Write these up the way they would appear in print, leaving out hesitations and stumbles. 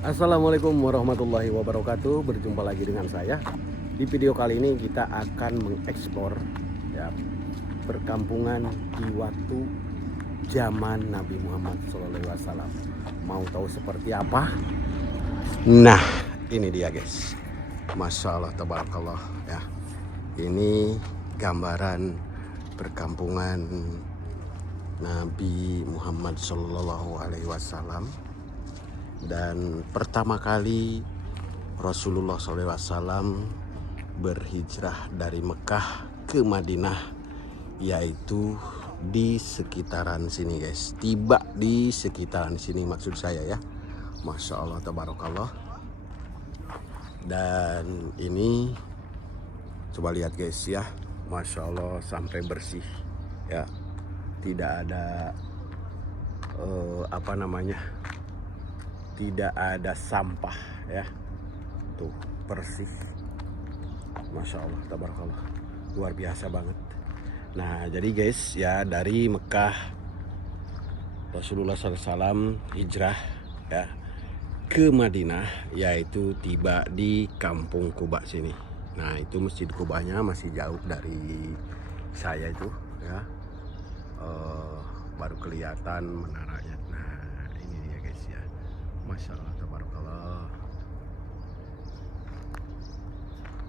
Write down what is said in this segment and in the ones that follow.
Assalamualaikum warahmatullahi wabarakatuh. Berjumpa lagi dengan saya. Di video kali ini kita akan mengeksplor ya, perkampungan di waktu zaman Nabi Muhammad SAW. Mau tahu seperti apa? Nah, ini dia guys. Masya Allah, tabarakallah ya. Ini gambaran perkampungan Nabi Muhammad SAW. Dan pertama kali Rasulullah SAW berhijrah dari Mekah ke Madinah, yaitu di sekitaran sini guys. Tiba di sekitaran sini maksud saya ya. Masya Allah, tabarakallah. Dan ini coba lihat guys ya, Masya Allah, sampai bersih ya. Tidak ada tidak ada sampah ya, tuh bersih, Masya Allah, tabarakallah, luar biasa banget. Nah jadi guys ya, dari Mekah Rasulullah SAW hijrah ya ke Madinah, yaitu tiba di Kampung Quba sini. Nah itu Masjid Qubanya masih jauh dari saya itu ya, baru kelihatan menaranya. Nah ini dia guys ya, Masya Allah, tabarakallah.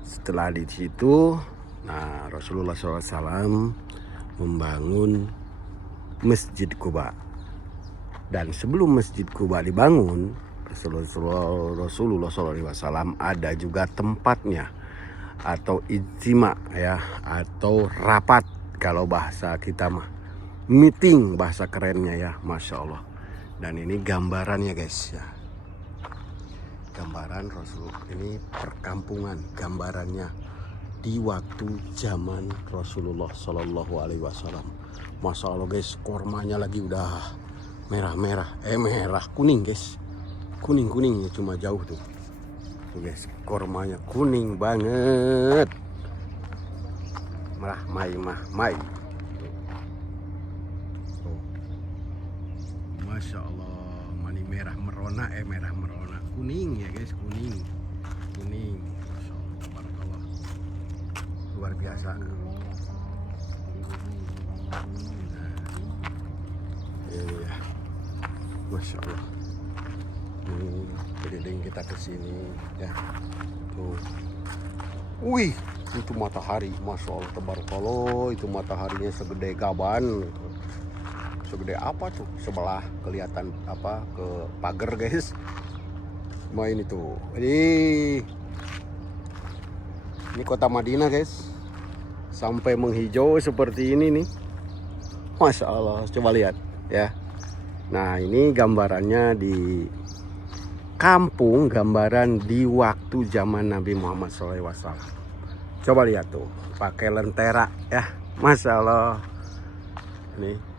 Setelah di situ, nah Rasulullah SAW membangun Masjid Quba. Dan sebelum Masjid Quba dibangun, Rasulullah SAW ada juga tempatnya, atau ijtima ya, atau rapat kalau bahasa kita mah, meeting bahasa kerennya ya, Masya Allah. Dan ini gambarannya guys ya, gambaran Rasul, ini perkampungan gambarannya di waktu zaman Rasulullah SAW. Masya Allah guys, kormanya lagi udah merah kuning guys, kuning cuma jauh tuh guys, kormanya kuning banget, merah mai. Masya Allah, mani merah merona kuning ya guys, kuning. Masya Allah, tabarakallah, luar biasa. Ini ya, Masya Allah. Keliling kita ke sini ya. Tuh. Wih, itu matahari, Masya Allah, tabarakallah, itu mataharinya segede gaban. Segede apa tuh? Sebelah kelihatan apa ke pagar guys. Main itu. Ini kota Madinah guys. Sampai menghijau seperti ini nih. Masya Allah, coba lihat ya. Nah ini gambarannya di kampung, gambaran di waktu zaman Nabi Muhammad SAW. Coba lihat tuh, pakai lentera ya, Masya Allah. Nih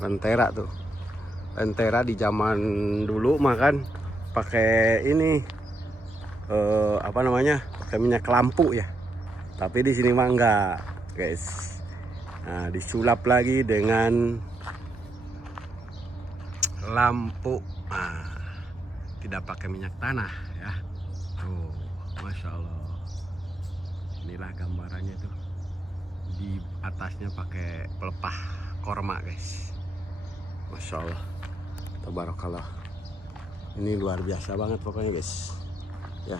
lentera tuh, lentera di zaman dulu makan pakai ini pakai minyak lampu ya, tapi di sini mah enggak guys. Nah disulap lagi dengan lampu, tidak pakai minyak tanah ya. Tuh Masya Allah, inilah gambarannya tuh, di atasnya pakai pelepah korma guys. Masya Allah, tabarakallah, ini luar biasa banget pokoknya guys ya.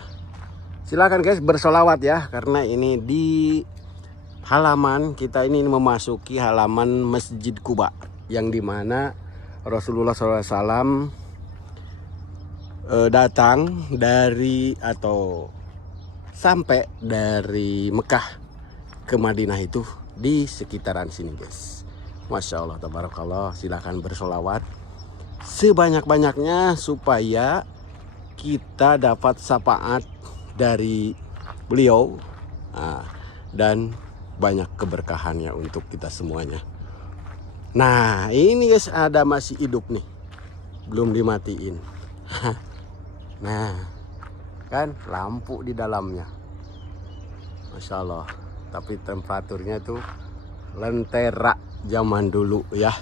Silakan guys bersolawat ya, karena ini di halaman kita ini memasuki halaman Masjid Quba, yang dimana Rasulullah SAW datang dari atau sampai dari Mekah ke Madinah itu di sekitaran sini guys. Masya Allah, tabarakallah. Silahkan bersolawat sebanyak-banyaknya supaya kita dapat syafaat dari beliau, dan banyak keberkahannya untuk kita semuanya. Nah ini guys, ada masih hidup nih, belum dimatiin. Nah kan lampu di dalamnya, Masya Allah. Tapi temperaturnya tuh lentera zaman dulu ya.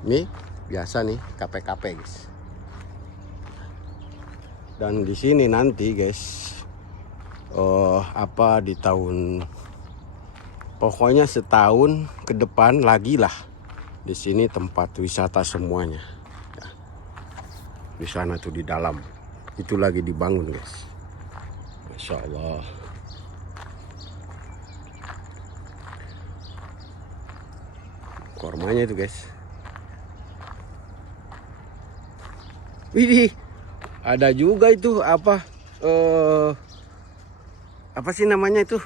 Ini biasa nih KP-KP guys. Dan di sini nanti guys, di tahun, pokoknya setahun ke depan lagi lah. Di sini tempat wisata semuanya. Ya. Di sana tuh di dalam, itu lagi dibangun guys. Masya Allah. Kormanya itu guys. Widih, ada juga itu apa sih namanya itu?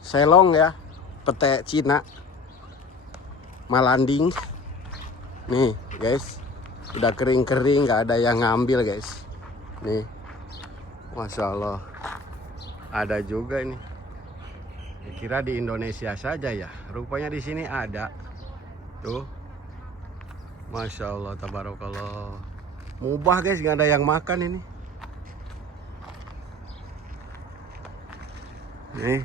Selong ya, pete Cina, malanding. Nih guys, udah kering-kering, nggak ada yang ngambil guys. Nih, Masya Allah, ada juga ini. Kira di Indonesia saja ya, rupanya di sini ada. Tuh, Masya Allah, tabarakallah. Mubah guys, nggak ada yang makan ini. Nih.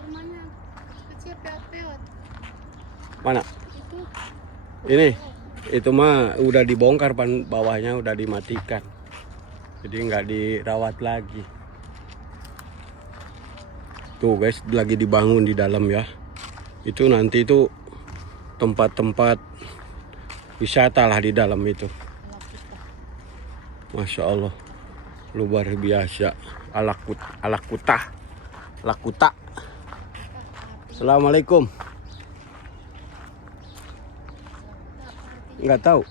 Rumahnya kecil peot-peot. Mana? Ini. Itu mah udah dibongkar, bawahnya udah dimatikan. Jadi nggak dirawat lagi. Tuh guys, lagi dibangun di dalam ya. Itu nanti itu tempat-tempat wisata lah di dalam itu. Masya Allah, luar biasa. Alakuta. Assalamualaikum. Nggak tahu.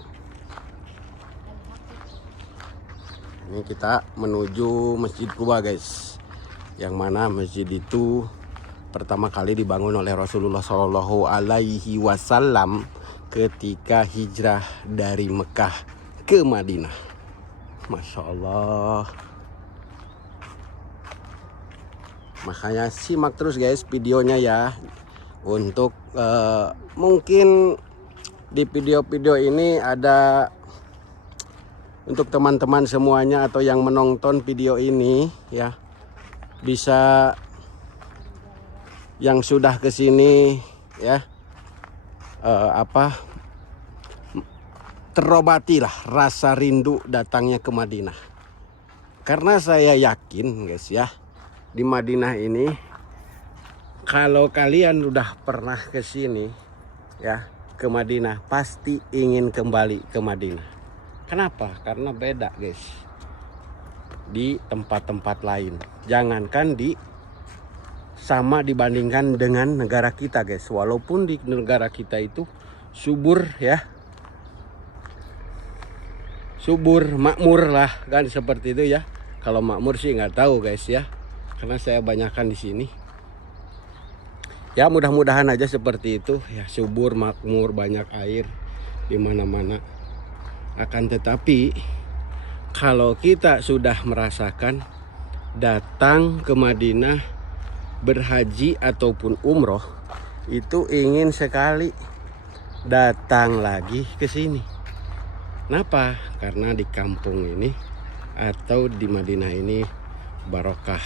Ini kita menuju Masjid Quba guys. Yang mana masjid itu pertama kali dibangun oleh Rasulullah Shallallahu Alaihi Wasallam ketika hijrah dari Mekah ke Madinah. Masya Allah. Makanya simak terus guys videonya ya. Untuk mungkin di video-video ini ada untuk teman-teman semuanya atau yang menonton video ini ya, bisa yang sudah kesini ya, terobatilah rasa rindu datangnya ke Madinah. Karena saya yakin guys ya, di Madinah ini kalau kalian udah pernah ke sini ya, ke Madinah, pasti ingin kembali ke Madinah. Kenapa? Karena beda guys di tempat-tempat lain. Jangankan sama dibandingkan dengan negara kita guys. Walaupun di negara kita itu subur ya, subur, makmur lah kan, seperti itu ya. Kalau makmur sih nggak tahu guys ya, karena saya banyakkan di sini. Ya mudah-mudahan aja seperti itu ya, subur, makmur, banyak air di mana-mana. Akan tetapi kalau kita sudah merasakan datang ke Madinah, berhaji ataupun umroh, itu ingin sekali datang lagi ke sini. Kenapa? Karena di kampung ini atau di Madinah ini barokah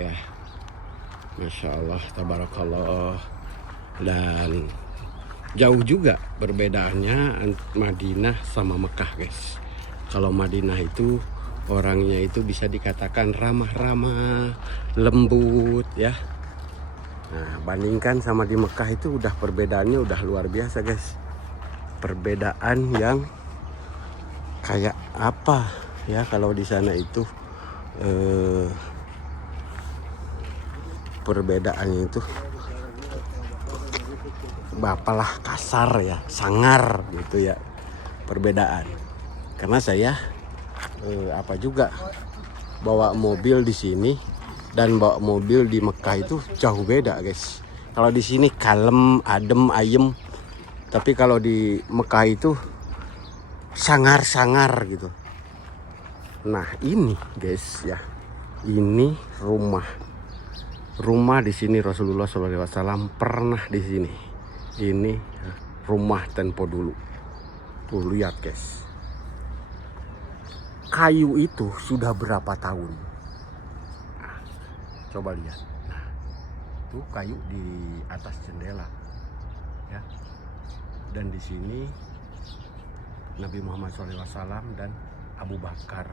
ya. Masya Allah, tabarakallah. Dan jauh juga perbedaannya Madinah sama Mekah guys. Kalau Madinah itu orangnya itu bisa dikatakan ramah-ramah, lembut ya. Nah, bandingkan sama di Mekah itu udah perbedaannya udah luar biasa guys. Perbedaan yang kayak apa ya, kalau di sana itu perbedaannya itu bapalah kasar ya, sangar gitu ya perbedaan. Karena saya juga bawa mobil di sini dan bawa mobil di Mekah itu jauh beda guys. Kalau di sini kalem, adem, ayem, tapi kalau di Mekah itu sangar-sangar gitu. Nah ini guys ya, ini rumah di sini Rasulullah SAW pernah di sini. Ini rumah Tempo dulu. Tuh lihat guys, kayu itu sudah berapa tahun? Nah, coba lihat. Nah, itu kayu di atas jendela, ya. Dan di sini Nabi Muhammad SAW dan Abu Bakar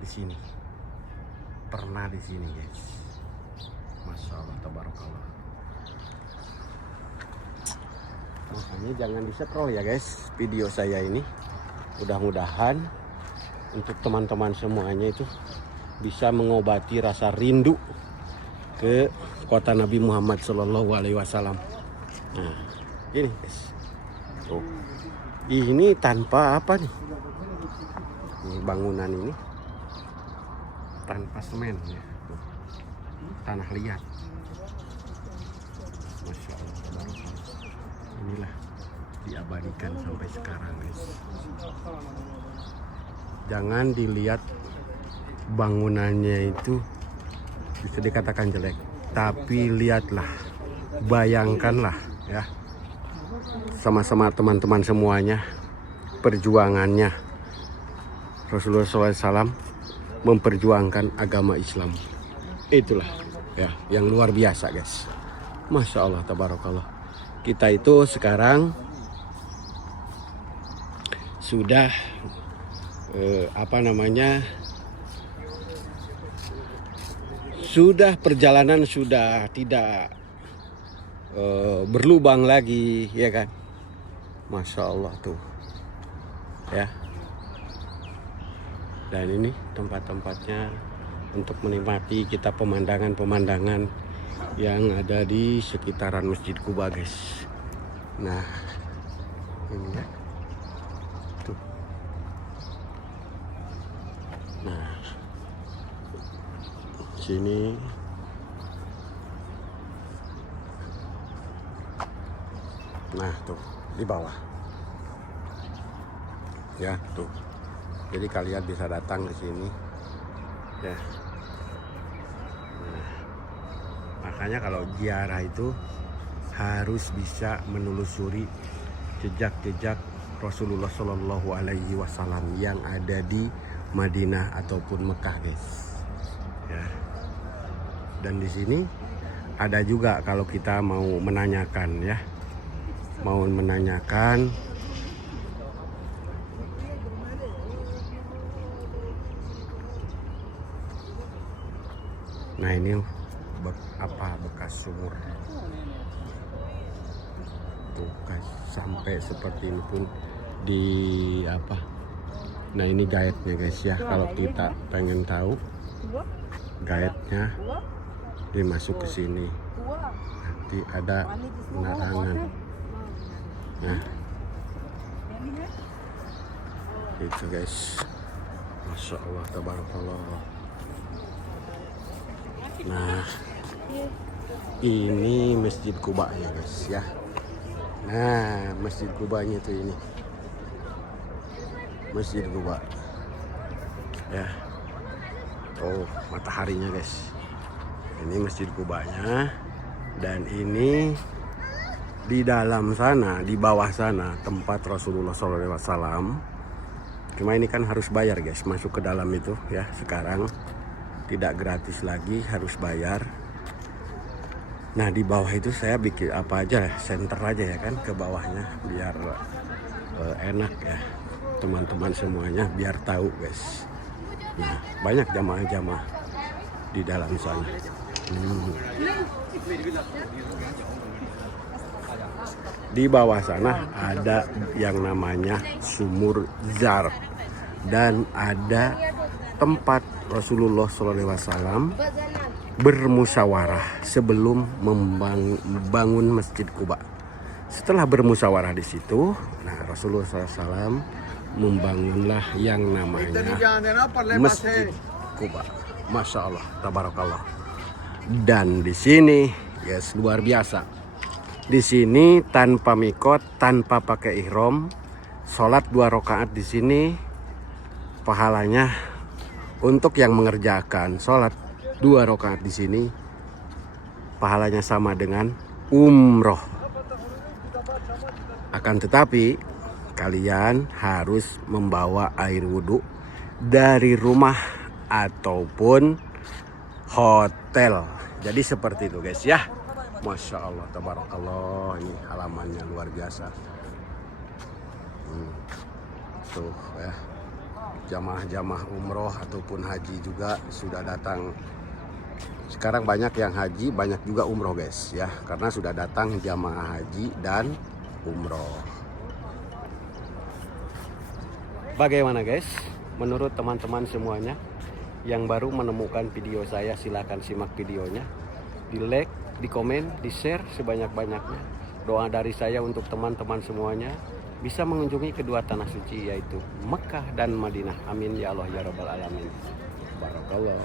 di sini pernah di sini, guys. Masya Allah, tabarakallah. Makanya jangan di-scroll ya, guys, video saya ini. Mudah-mudahan untuk teman-teman semuanya itu bisa mengobati rasa rindu ke kota Nabi Muhammad SAW. Nah, ini guys, tuh, ini tanpa apa nih? Ini bangunan ini tanpa semen ya, tuh, tanah liat. Masya Allah, inilah diabadikan sampai sekarang, guys. Jangan dilihat bangunannya itu bisa dikatakan jelek, tapi lihatlah, bayangkanlah ya, sama-sama teman-teman semuanya perjuangannya Rasulullah SAW memperjuangkan agama Islam. Itulah ya yang luar biasa, guys. Masya Allah, tabarakallah. Kita itu sekarang sudah sudah perjalanan sudah tidak berlubang lagi, ya kan? Masya Allah tuh ya. Dan ini tempat-tempatnya untuk menikmati kita pemandangan-pemandangan yang ada di sekitaran Masjid Quba, guys. Nah, ini ya. Tuh. Nah, sini nah tuh di bawah ya tuh, jadi kalian bisa datang ke sini ya. Nah, makanya kalau ziarah itu harus bisa menelusuri jejak-jejak Rasulullah Shallallahu Alaihi Wasallam yang ada di Madinah ataupun Mekah, guys ya. Dan di sini ada juga kalau kita mau menanyakan ya, mau menanyakan nah ini bekas sumur tuh, guys, sampai seperti ini pun di apa. Nah, ini guide-nya, guys ya, kalau kita pengen tahu guide-nya dimasuk ke sini, nanti ada penerangan. Nah, itu, guys. Masya Allah, tabarakallah. Nah, ini Masjid Quba ya, guys ya. Nah, Masjid Quba-nya tuh ini. Masjid Quba. Ya. Oh, mataharinya, guys. Ini Masjid Quba-nya. Dan ini di dalam sana, di bawah sana tempat Rasulullah SAW. Cuma ini kan harus bayar, guys, masuk ke dalam itu ya. Sekarang tidak gratis lagi, harus bayar. Nah, di bawah itu saya bikin apa aja, center aja ya kan, ke bawahnya biar enak ya teman-teman semuanya, biar tahu, guys. Nah, banyak jamaah-jamaah di dalam sana. Di bawah sana ada yang namanya sumur Zar, dan ada tempat Rasulullah SAW bermusyawarah sebelum membangun Masjid Quba. Setelah bermusyawarah di situ, nah Rasulullah SAW membangunlah yang namanya Masjid Quba. Masya Allah, tabarakallah. Dan di sini, guys, luar biasa. Di sini tanpa mikot, tanpa pakai ihram, sholat 2 rakaat di sini, pahalanya untuk yang mengerjakan sholat 2 rakaat di sini, pahalanya sama dengan umroh. Akan tetapi kalian harus membawa air wudhu dari rumah ataupun hotel. Jadi seperti itu guys ya. Masya Allah, tabarakallah, ini halamannya luar biasa. Tuh ya, jamaah-jamaah umroh ataupun haji juga sudah datang. Sekarang banyak yang haji, banyak juga umroh guys ya, karena sudah datang jamaah haji dan umroh. Bagaimana guys? Menurut teman-teman semuanya yang baru menemukan video saya, silakan simak videonya, di like, di komen, di share sebanyak-banyaknya. Doa dari saya untuk teman-teman semuanya bisa mengunjungi kedua tanah suci, yaitu Mekah dan Madinah. Amin ya Allah ya Rabbal Alamin. Barakallah.